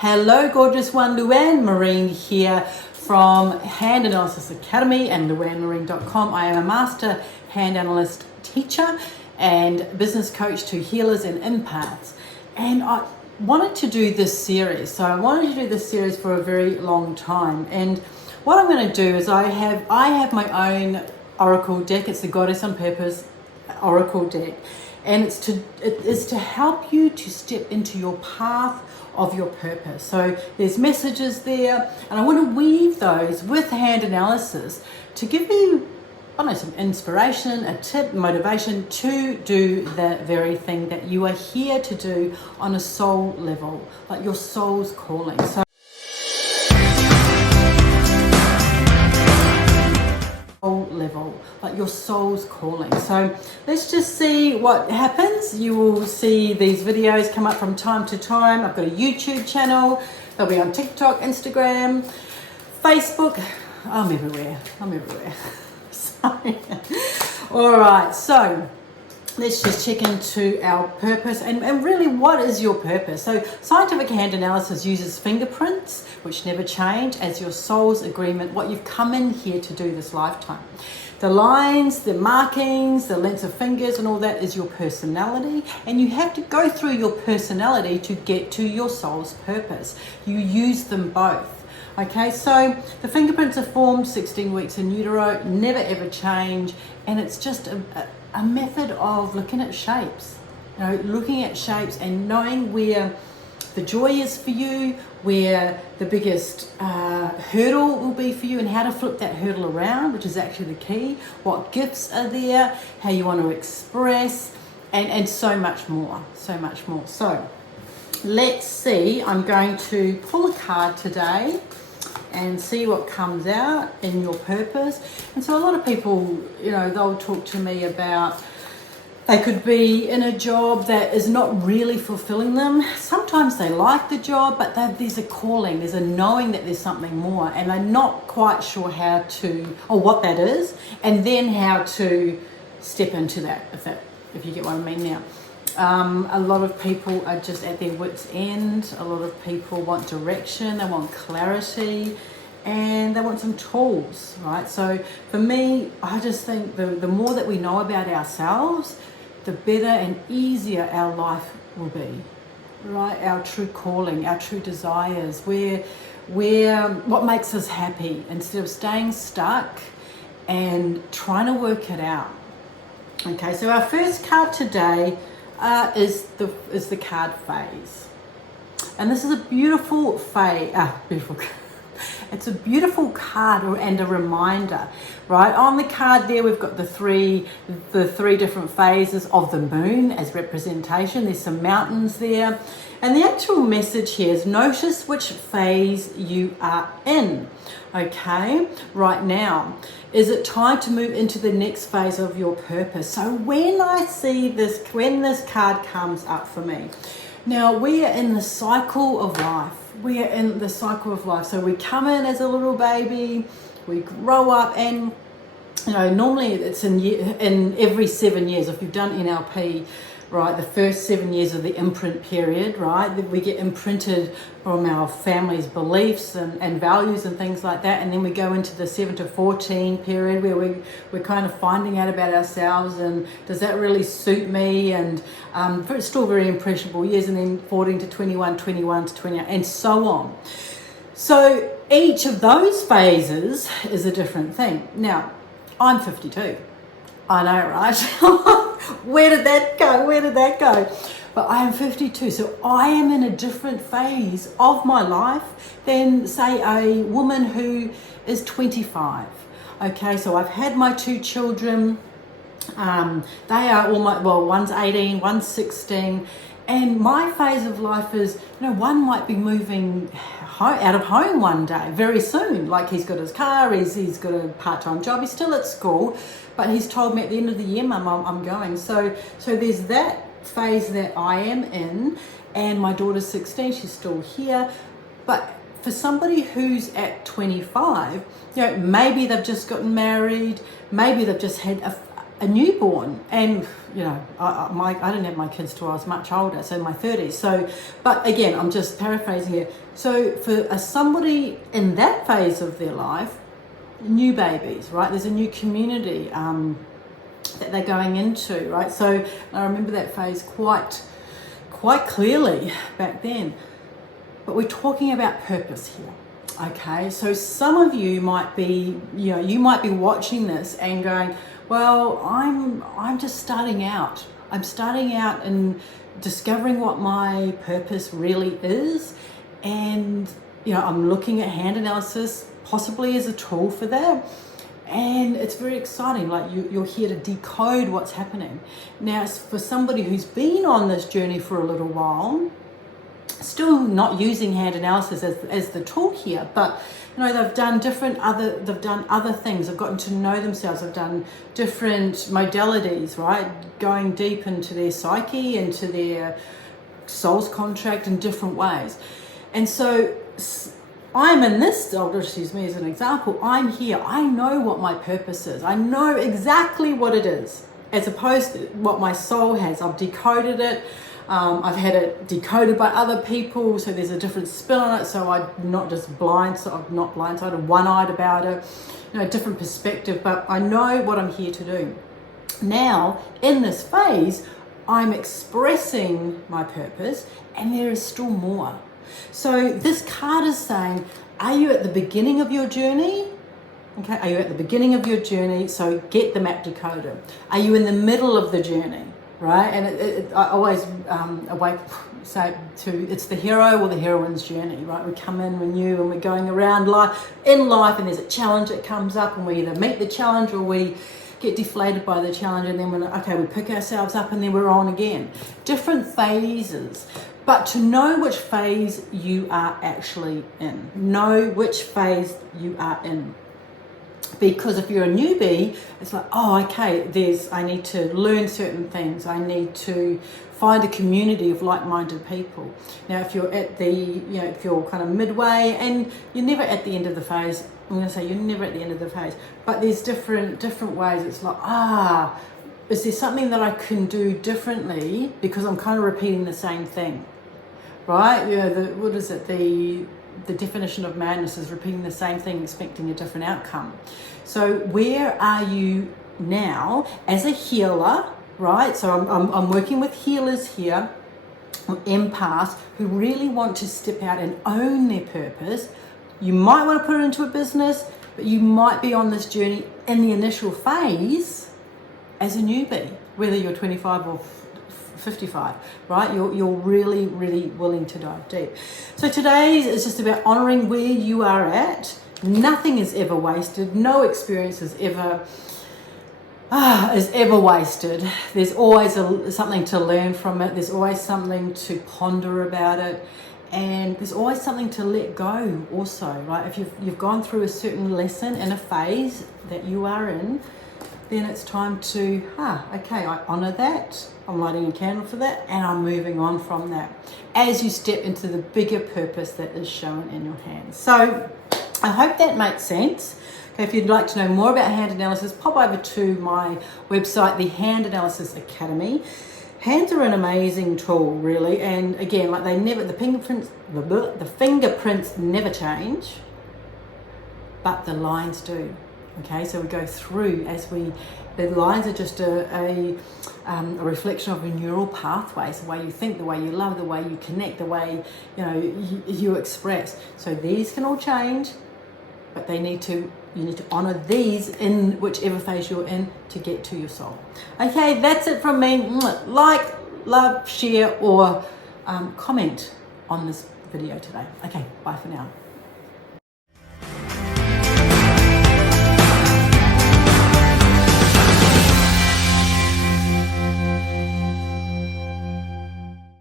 Hello, gorgeous one. Luanne Marine here from Hand Analysis Academy and luannemarine.com. I am a master hand analyst teacher and business coach to healers and empaths. And I wanted to do this series. So I wanted to do this series for a very long time. And what I'm going to do is I have my own oracle deck. It's the Goddess on Purpose oracle deck. And it is to help you to step into your path of your purpose. So there's messages there, and I want to weave those with hand analysis to give you, some inspiration, a tip, motivation to do the very thing that you are here to do on a soul level, like your soul's calling. So level, like your soul's calling. So let's just see what happens. You will see these videos come up from time to time. I've got a YouTube channel. They'll be on TikTok, Instagram, Facebook. I'm everywhere. All right, so let's just check into our purpose and really, what is your purpose? So scientific hand analysis uses fingerprints, which never change, as your soul's agreement, what you've come in here to do this lifetime. The lines, the markings, the lengths of fingers and all that is your personality, and you have to go through your personality to get to your soul's purpose. You use them both. Okay, so the fingerprints are formed 16 weeks in utero, never ever change, and it's just a method of looking at shapes, looking at shapes and knowing where the joy is for you, where the biggest hurdle will be for you, and how to flip that hurdle around, which is actually the key, what gifts are there, how you want to express, and so much more. So let's see, I'm going to pull a card today and see what comes out in your purpose. And so a lot of people, they'll talk to me about they could be in a job that is not really fulfilling them. Sometimes they like the job, but there's a calling, there's a knowing that there's something more, and they're not quite sure how to, or what that is, and then how to step into that, if you get what I mean now. A lot of people are just at their wits' end. A lot of people want direction, they want clarity, and they want some tools, right? So for me, I just think the more that we know about ourselves, the better and easier our life will be, right? Our true calling, our true desires, what makes us happy, instead of staying stuck and trying to work it out. Okay, so our first card today is the card phase, and this is a beautiful it's a beautiful card and a reminder, right? On the card there, we've got the three different phases of the moon as representation. There's some mountains there, and the actual message here is notice which phase you are in. Okay, right now, is it time to move into the next phase of your purpose? So when this card comes up for me, now we are in the cycle of life. So we come in as a little baby, we grow up, and normally it's in every 7 years. If you've done NLP, right, the first 7 years of the imprint period, right, we get imprinted from our family's beliefs and values and things like that, and then we go into the 7 to 14 period where we're kind of finding out about ourselves, and does that really suit me, and it's still very impressionable years, and then 14 to 21, 21 to 28, and so on. So each of those phases is a different thing. Now, I'm 52. I know, right? Where did that go? But I am 52, so I am in a different phase of my life than, say, a woman who is 25. Okay, so I've had my two children. They are one's 18, one's 16. And my phase of life is, one might be moving out of home one day, very soon. Like, he's got his car, he's got a part-time job, he's still at school, but he's told me at the end of the year, Mum, I'm going. So there's that phase that I am in, and my daughter's 16, she's still here. But for somebody who's at 25, maybe they've just gotten married, maybe they've just had a newborn, and you know, I didn't have my kids till I was much older, so in my 30s. So, but again, I'm just paraphrasing here. So for somebody in that phase of their life, new babies, right? There's a new community that they're going into, right? So I remember that phase quite clearly back then. But we're talking about purpose here. Okay, so some of you might be, you might be watching this and going, well, I'm just starting out. I'm starting out and discovering what my purpose really is. And, I'm looking at hand analysis possibly as a tool for that. And it's very exciting. Like you're here to decode what's happening. Now, for somebody who's been on this journey for a little while, still not using hand analysis as the tool here, but they've done other things. They've gotten to know themselves. They've done different modalities, right? Going deep into their psyche, into their soul's contract in different ways. And so I'm in this, I'll just use me as an example. I'm here. I know what my purpose is. I know exactly what it is, as opposed to what my soul has. I've decoded it. I've had it decoded by other people, so there's a different spin on it. So I'm not just blindsided, one-eyed about it. Different perspective. But I know what I'm here to do. Now, in this phase, I'm expressing my purpose, and there is still more. So this card is saying, are you at the beginning of your journey? Okay, are you at the beginning of your journey? So get the map decoder. Are you in the middle of the journey? Right? And I always say it's the hero or the heroine's journey, right? We come in, we're new, and we're going around life, and there's a challenge that comes up, and we either meet the challenge or we get deflated by the challenge, and then we pick ourselves up, and then we're on again. Different phases. But to know which phase you are actually in. Know which phase you are in. Because if you're a newbie, it's like, I need to learn certain things. I need to find a community of like-minded people. Now, if you're at if you're kind of midway, and you're never at the end of the phase, I'm going to say you're never at the end of the phase, but there's different ways. It's like, is there something that I can do differently because I'm kind of repeating the same thing, right? The definition of madness is repeating the same thing, expecting a different outcome. So where are you now as a healer, right? So I'm working with healers here, empaths, who really want to step out and own their purpose. You might want to put it into a business, but you might be on this journey in the initial phase as a newbie, whether you're 25 or 55, right? You're really, really willing to dive deep. So today is just about honoring where you are at. Nothing is ever wasted. No experience is ever wasted. There's always something to learn from it. There's always something to ponder about it. And there's always something to let go also, right? If you've gone through a certain lesson in a phase that you are in, then it's time to, I honor that. I'm lighting a candle for that, and I'm moving on from that as you step into the bigger purpose that is shown in your hands. So I hope that makes sense. Okay, if you'd like to know more about hand analysis, pop over to my website, the Hand Analysis Academy. Hands are an amazing tool, really, and again, the fingerprints never change, but the lines do. Okay, so we go through the lines are just a reflection of a neural pathways, the way you think, the way you love, the way you connect, the way you express. So these can all change, but you need to honor these in whichever phase you're in to get to your soul. Okay, that's it from me. Like, love, share, or comment on this video today. Okay, bye for now.